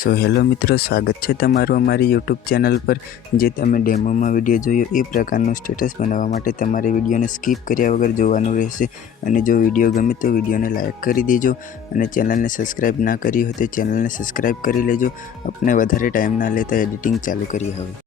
So hello मित्रों, स्वागत है तमारू अमारी यूट्यूब चैनल पर। जे तमे डेमो में विडियो जोयो ए प्रकारनो स्टेटस बनावा माटे तमारे विडियो ने स्कीप कर्या वगर जोवानुं रहेशे। अने जो विडियो गमे तो विडियो ने लाइक करी देजो अने चेनल ने सब्सक्राइब ना करी हो तो चेनल ने सब्सक्राइब करी लेजो। अपने वधारे टाइम ना लेता एडिटिंग चालू करिए हवे।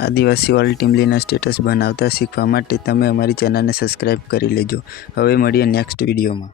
आदिवासी वाली टीमलीना स्टेटस बनावता शीखवा माटे तमे अमारी चेनल ने सब्सक्राइब करी लेजो। हवे मळीए नेक्स्ट विडियो में।